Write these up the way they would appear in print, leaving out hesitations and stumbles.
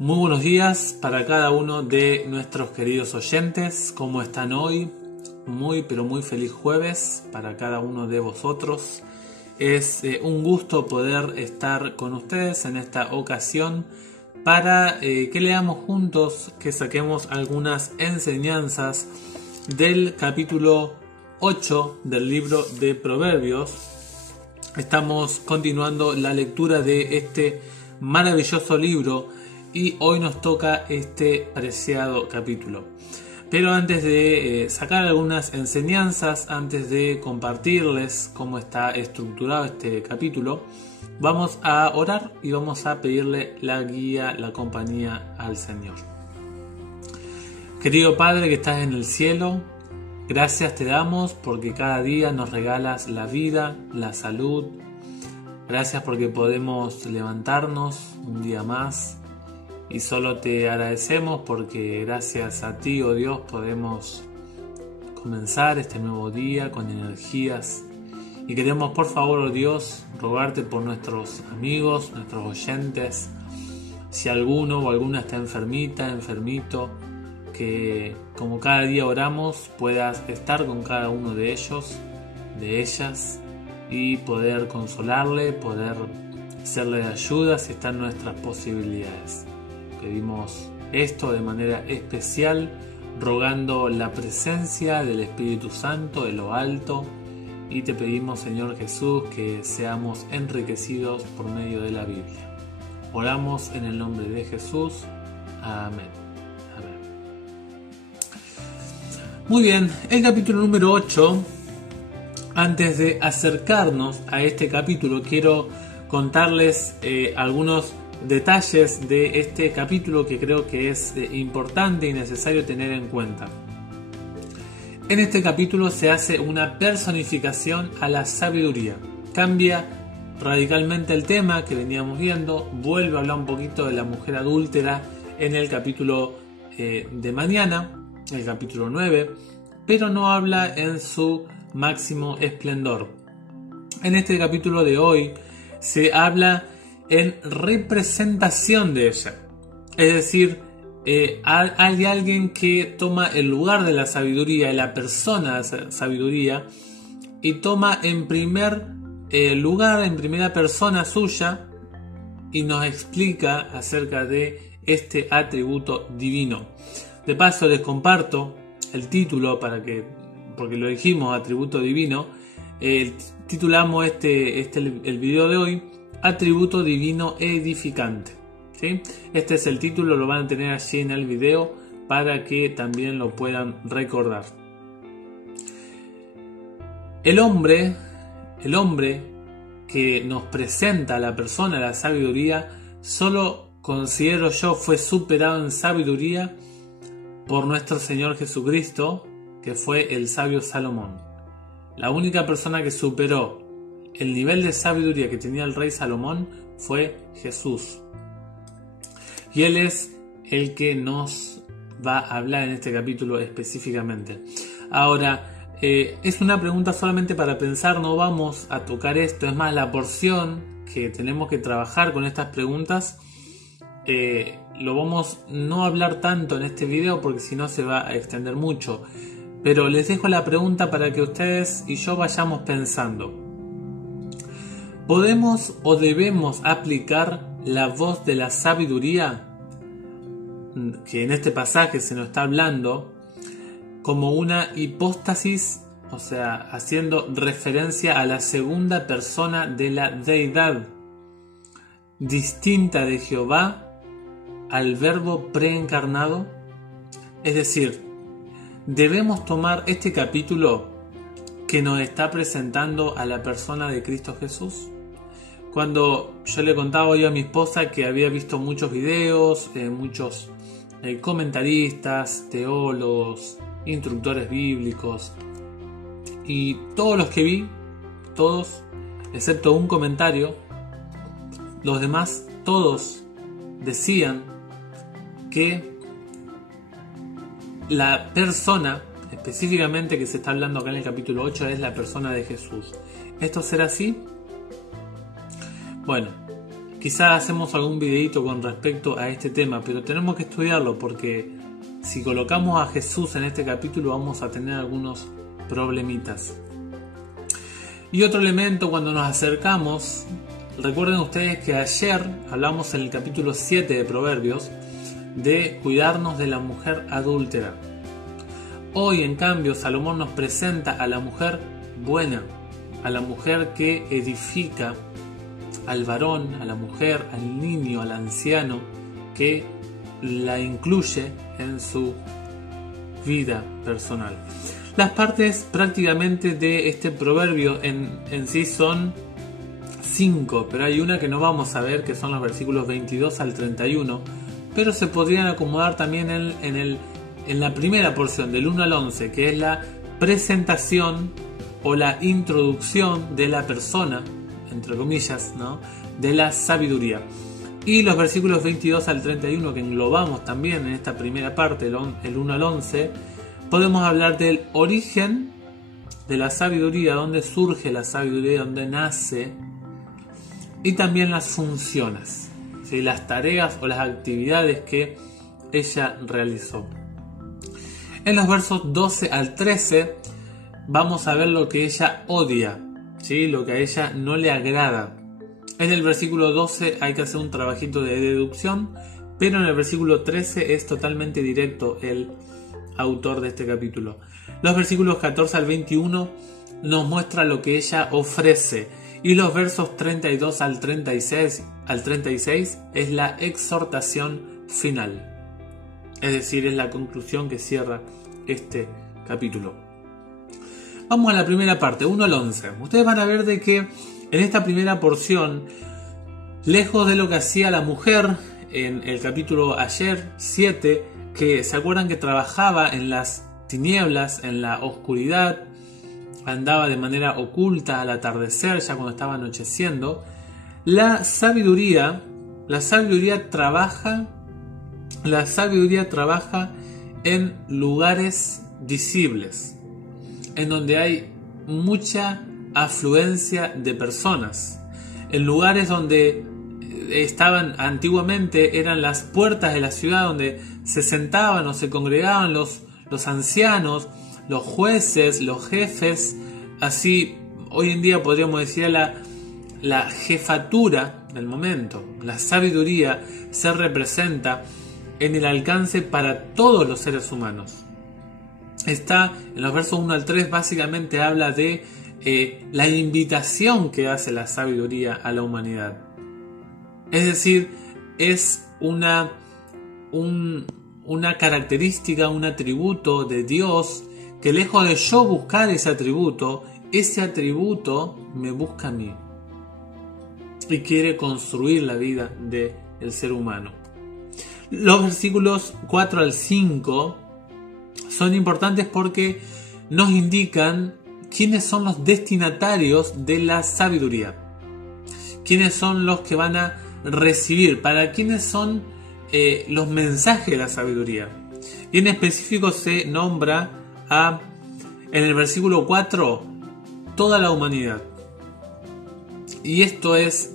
Muy buenos días para cada uno de nuestros queridos oyentes. ¿Cómo están hoy? Muy feliz jueves para cada uno de vosotros. Es un gusto poder estar con ustedes en esta ocasión para que leamos juntos, que saquemos algunas enseñanzas del capítulo 8 del libro de Proverbios. Estamos continuando la lectura de este maravilloso libro y hoy nos toca este preciado capítulo. Pero antes de sacar algunas enseñanzas, antes de compartirles cómo está estructurado este capítulo, vamos a orar y vamos a pedirle la guía, la compañía al Señor. Querido Padre que estás en el cielo, gracias te damos porque cada día nos regalas la vida, la salud. Gracias porque podemos levantarnos un día más. Y solo te agradecemos porque gracias a ti, oh Dios, podemos comenzar este nuevo día con energías. Y queremos, por favor, oh Dios, rogarte por nuestros amigos, nuestros oyentes. Si alguno o alguna está enfermita, enfermito, que como cada día oramos, puedas estar con cada uno de ellos, de ellas, y poder consolarle, poder serle de ayuda si están nuestras posibilidades. Pedimos esto de manera especial, rogando la presencia del Espíritu Santo de lo alto, y te pedimos, Señor Jesús, que seamos enriquecidos por medio de la Biblia. Oramos en el nombre de Jesús. Amén. Amén. Muy bien, el capítulo número 8. Antes de acercarnos a este capítulo, quiero contarles algunos detalles de este capítulo que creo que es importante y necesario tener en cuenta. En este capítulo se hace una personificación a la sabiduría. Cambia radicalmente el tema que veníamos viendo, vuelve a hablar un poquito de la mujer adúltera en el capítulo de mañana, el capítulo 9, pero no habla en su máximo esplendor. En este capítulo de hoy se habla en representación de ella, es decir, hay alguien que toma el lugar de la sabiduría, de la persona de la sabiduría, y toma en primer lugar, en primera persona suya, y nos explica acerca de este atributo divino. De paso les comparto el título porque lo dijimos, atributo divino. Titulamos el video de hoy, atributo divino edificante. ¿Sí? Este es el título, lo van a tener allí en el video para que también lo puedan recordar. El hombre que nos presenta a la persona, la sabiduría, solo considero yo fue superado en sabiduría por nuestro Señor Jesucristo, que fue el sabio Salomón. La única persona que superó el nivel de sabiduría que tenía el rey Salomón fue Jesús. Y Él es el que nos va a hablar en este capítulo específicamente. Ahora, es una pregunta solamente para pensar, no vamos a tocar esto. Es más, la porción que tenemos que trabajar con estas preguntas, lo vamos no a hablar tanto en este video porque si no se va a extender mucho. Pero les dejo la pregunta para que ustedes y yo vayamos pensando. ¿Podemos o debemos aplicar la voz de la sabiduría, que en este pasaje se nos está hablando, como una hipóstasis, o sea, haciendo referencia a la segunda persona de la deidad, distinta de Jehová, al verbo preencarnado? Es decir, debemos tomar este capítulo que nos está presentando a la persona de Cristo Jesús. Cuando yo le contaba hoy a mi esposa que había visto muchos videos, muchos comentaristas, teólogos, instructores bíblicos, y todos los que vi, todos, excepto un comentario, los demás, todos decían que la persona específicamente que se está hablando acá en el capítulo 8 es la persona de Jesús. ¿Esto será así? Bueno, Quizás hacemos algún videito con respecto a este tema, pero tenemos que estudiarlo porque si colocamos a Jesús en este capítulo vamos a tener algunos problemitas. Y otro elemento cuando nos acercamos, recuerden ustedes que ayer hablamos en el capítulo 7 de Proverbios de cuidarnos de la mujer adúltera. Hoy en cambio Salomón nos presenta a la mujer buena, a la mujer que edifica, al varón, a la mujer, al niño, al anciano, que la incluye en su vida personal. Las partes prácticamente de este proverbio en sí son 5, pero hay una que no vamos a ver, que son los versículos 22 al 31, pero se podrían acomodar también en la primera porción, del 1 al 11, que es la presentación o la introducción de la persona, entre comillas, ¿no?, de la sabiduría. Y los versículos 22 al 31, que englobamos también en esta primera parte, el 1 al 11, podemos hablar del origen de la sabiduría, dónde surge la sabiduría, dónde nace, y también las funciones, ¿sí?, las tareas o las actividades que ella realizó. En los versos 12 al 13 vamos a ver lo que ella odia, ¿sí?, lo que a ella no le agrada. En el versículo 12 hay que hacer un trabajito de deducción, pero en el versículo 13 es totalmente directo el autor de este capítulo. Los versículos 14 al 21 nos muestra lo que ella ofrece, y los versos 32 al 36 es la exhortación final. Es decir, es la conclusión que cierra este capítulo. Vamos a la primera parte, 1 al 11. Ustedes van a ver de que en esta primera porción, lejos de lo que hacía la mujer en el capítulo ayer 7, que se acuerdan que trabajaba en las tinieblas, en la oscuridad, andaba de manera oculta al atardecer, ya cuando estaba anocheciendo, la sabiduría trabaja en lugares visibles, en donde hay mucha afluencia de personas, en lugares donde estaban antiguamente, eran las puertas de la ciudad donde se sentaban o se congregaban los ancianos, los jueces, los jefes, así hoy en día podríamos decir la jefatura del momento. La sabiduría se representa en el alcance para todos los seres humanos. Está en los versos 1 al 3, básicamente habla de la invitación que hace la sabiduría a la humanidad. Es decir, es una característica, un atributo de Dios, que lejos de yo buscar ese atributo me busca a mí y quiere construir la vida del ser humano. Los versículos 4 al 5 son importantes porque nos indican quiénes son los destinatarios de la sabiduría, quiénes son los que van a recibir, para quiénes son los mensajes de la sabiduría. Y en específico se nombra en el versículo 4 toda la humanidad. Y esto es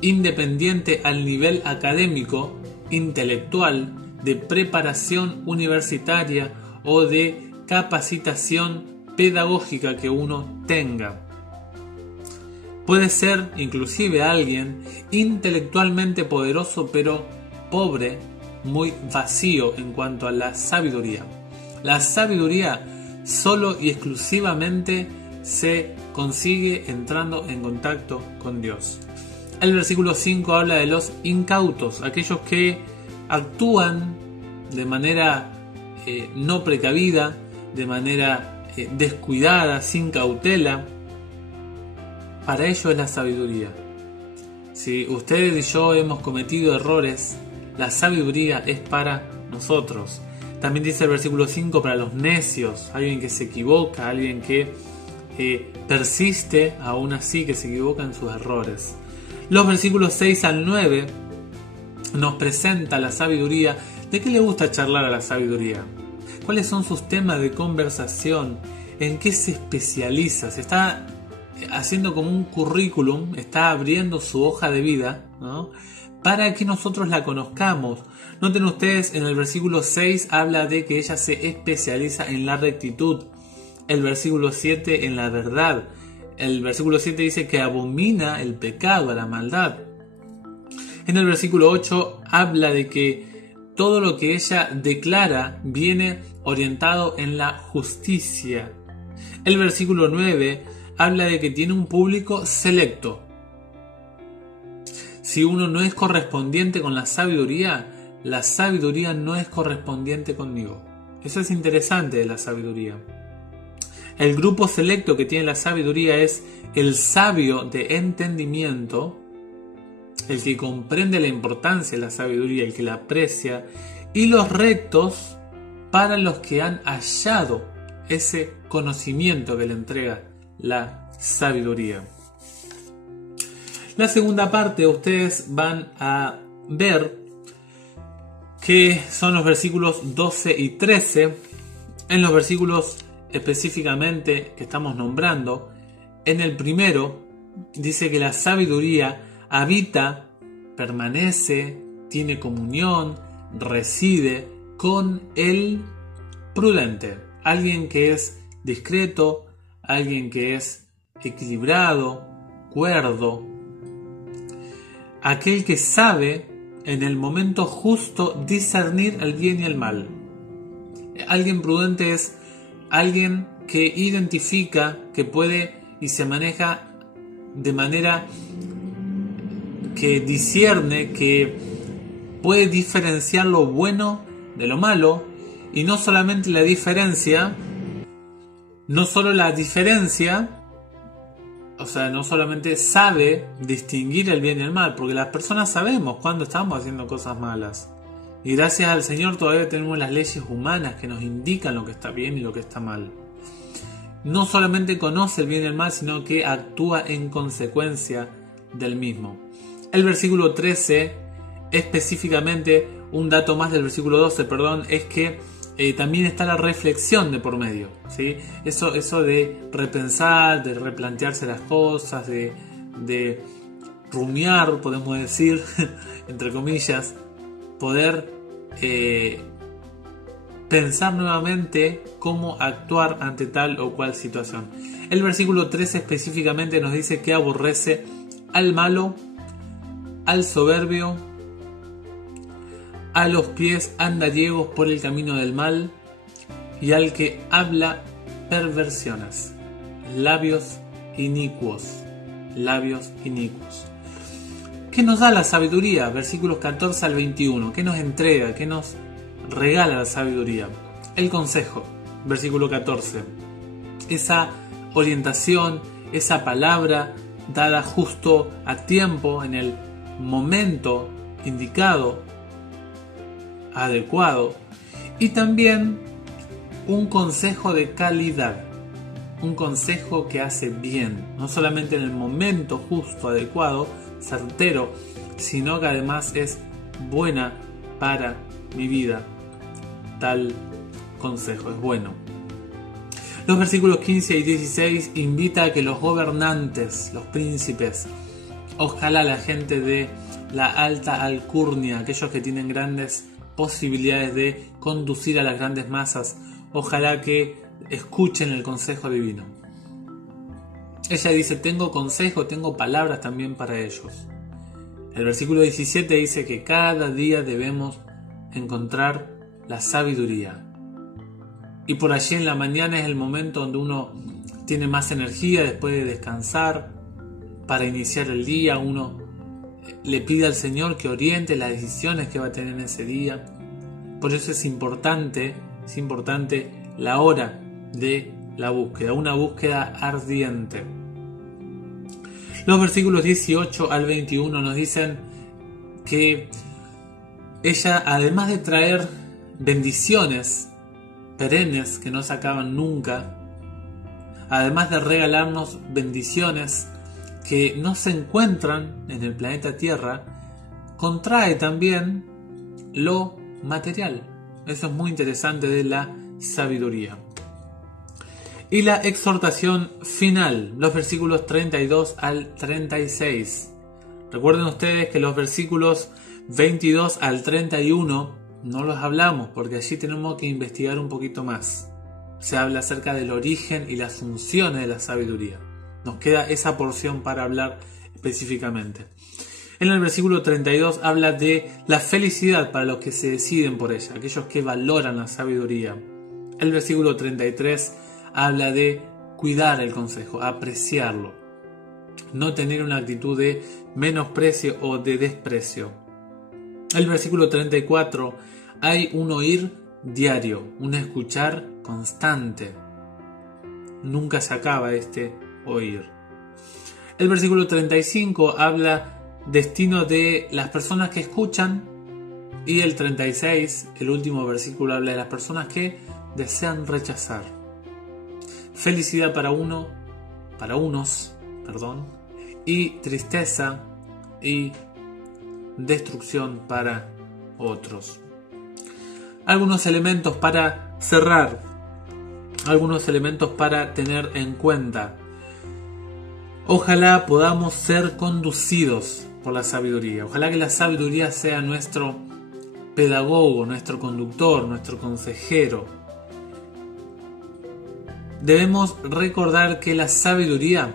independiente al nivel académico, intelectual, de preparación universitaria o de capacitación pedagógica que uno tenga. Puede ser inclusive alguien intelectualmente poderoso pero pobre, muy vacío en cuanto a la sabiduría. La sabiduría solo y exclusivamente se consigue entrando en contacto con Dios. El versículo 5 habla de los incautos, aquellos que actúan de manera no precavida, de manera descuidada, sin cautela. Para ello es la sabiduría. Si ustedes y yo hemos cometido errores, la sabiduría es para nosotros. También dice el versículo 5 para los necios, alguien que se equivoca, alguien que persiste aún así, que se equivoca en sus errores. Los versículos 6 al 9 nos presenta la sabiduría. ¿De qué le gusta charlar a la sabiduría? ¿Cuáles son sus temas de conversación? ¿En qué se especializa? ¿Se está haciendo como un currículum, está abriendo su hoja de vida, ¿no? Para que nosotros la conozcamos. Noten ustedes, en el versículo 6 habla de que ella se especializa en la rectitud. El versículo 7 en la verdad. El versículo 7 dice que abomina el pecado, la maldad. En el versículo 8 habla de que todo lo que ella declara viene orientado en la justicia. El versículo 9 habla de que tiene un público selecto. Si uno no es correspondiente con la sabiduría no es correspondiente conmigo. Eso es interesante de la sabiduría. El grupo selecto que tiene la sabiduría es el sabio de entendimiento, el que comprende la importancia de la sabiduría, el que la aprecia, y los rectos para los que han hallado ese conocimiento que le entrega la sabiduría. La segunda parte ustedes van a ver que son los versículos 12 y 13. En los versículos específicamente que estamos nombrando, en el primero dice que la sabiduría habita, permanece, tiene comunión, reside con el prudente, alguien que es discreto, alguien que es equilibrado, cuerdo, aquel que sabe en el momento justo discernir el bien y el mal. Alguien prudente es alguien que identifica, que puede y se maneja de manera que discierne, que puede diferenciar lo bueno de lo malo, y no solamente la diferencia, no solamente sabe distinguir el bien y el mal, porque las personas sabemos cuando estamos haciendo cosas malas. Y gracias al Señor todavía tenemos las leyes humanas que nos indican lo que está bien y lo que está mal. No solamente conoce el bien y el mal, sino que actúa en consecuencia del mismo. El versículo 13, específicamente, un dato más del versículo 12, es que también está la reflexión de por medio, ¿sí? Eso de repensar, de replantearse las cosas, de rumiar, podemos decir, entre comillas, poder pensar nuevamente cómo actuar ante tal o cual situación. El versículo 13 específicamente nos dice que aborrece al malo, al soberbio, a los pies andariegos por el camino del mal y al que habla perversiones, labios inicuos. ¿Qué nos da la sabiduría? Versículos 14 al 21. ¿Qué nos entrega? ¿Qué nos regala la sabiduría? El consejo, versículo 14. Esa orientación, esa palabra dada justo a tiempo, en el momento indicado, adecuado, y también un consejo de calidad, un consejo que hace bien, no solamente en el momento justo, adecuado, certero, sino que además es buena para mi vida. Tal consejo es bueno. Los versículos 15 y 16 invita a que los gobernantes, los príncipes, ojalá la gente de la alta alcurnia, aquellos que tienen grandes posibilidades de conducir a las grandes masas, ojalá que escuchen el consejo divino. Ella dice, tengo consejo, tengo palabras también para ellos. El versículo 17 dice que cada día debemos encontrar la sabiduría. Y por allí en la mañana es el momento donde uno tiene más energía después de descansar. Para iniciar el día uno le pide al Señor que oriente las decisiones que va a tener en ese día. Por eso es importante la hora de la búsqueda, una búsqueda ardiente. Los versículos 18 al 21 nos dicen que ella, además de traer bendiciones perennes que no se acaban nunca, además de regalarnos bendiciones que no se encuentran en el planeta Tierra, contrae también lo material. Eso es muy interesante de la sabiduría. Y la exhortación final, los versículos 32 al 36. Recuerden ustedes que los versículos 22 al 31 no los hablamos porque allí tenemos que investigar un poquito más. Se habla acerca del origen y las funciones de la sabiduría. Nos queda esa porción para hablar específicamente. En el versículo 32 habla de la felicidad para los que se deciden por ella, aquellos que valoran la sabiduría. El versículo 33 habla de cuidar el consejo, apreciarlo, no tener una actitud de menosprecio o de desprecio. El versículo 34, hay un oír diario, un escuchar constante. Nunca se acaba este oír. El versículo 35 habla destino de las personas que escuchan, y el 36, el último versículo, habla de las personas que desean rechazar. Felicidad para unos, y tristeza y destrucción para otros. Algunos elementos para cerrar, algunos elementos para tener en cuenta. Ojalá podamos ser conducidos por la sabiduría. Ojalá que la sabiduría sea nuestro pedagogo, nuestro conductor, nuestro consejero. Debemos recordar que la sabiduría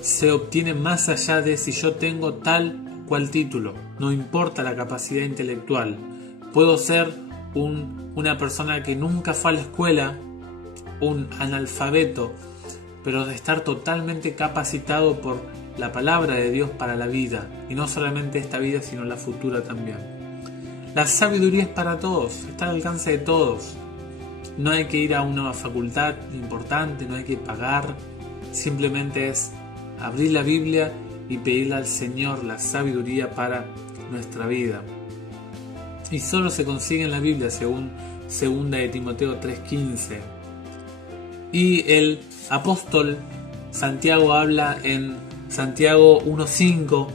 se obtiene más allá de si yo tengo tal o cual título. No importa la capacidad intelectual. Puedo ser una persona que nunca fue a la escuela, un analfabeto, pero de estar totalmente capacitado por la palabra de Dios para la vida, y no solamente esta vida, sino la futura también. La sabiduría es para todos, está al alcance de todos. No hay que ir a una facultad importante, no hay que pagar, simplemente es abrir la Biblia y pedirle al Señor la sabiduría para nuestra vida. Y solo se consigue en la Biblia, según 2 de Timoteo 3:15. Y el apóstol Santiago habla en Santiago 1:5: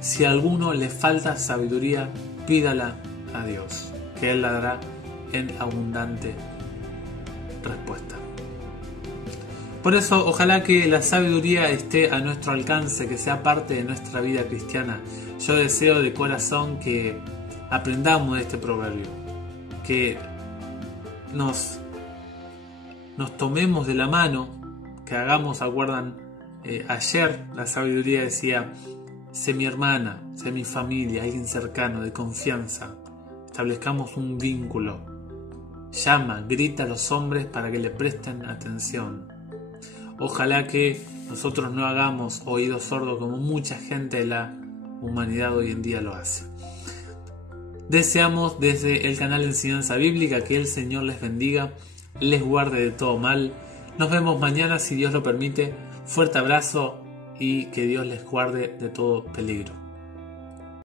si a alguno le falta sabiduría, pídala a Dios, que Él la dará en abundante respuesta. Por eso, ojalá que la sabiduría esté a nuestro alcance, que sea parte de nuestra vida cristiana. Yo deseo de corazón que aprendamos de este proverbio, que nos tomemos de la mano, que hagamos, acuerdan, ayer la sabiduría decía: sé mi hermana, sé mi familia, alguien cercano, de confianza, establezcamos un vínculo, llama, grita a los hombres para que le presten atención. Ojalá que nosotros no hagamos oídos sordos como mucha gente de la humanidad hoy en día lo hace. Deseamos desde el canal de Enseñanza Bíblica que el Señor les bendiga, les guarde de todo mal. Nos vemos mañana si Dios lo permite. Fuerte abrazo y que Dios les guarde de todo peligro.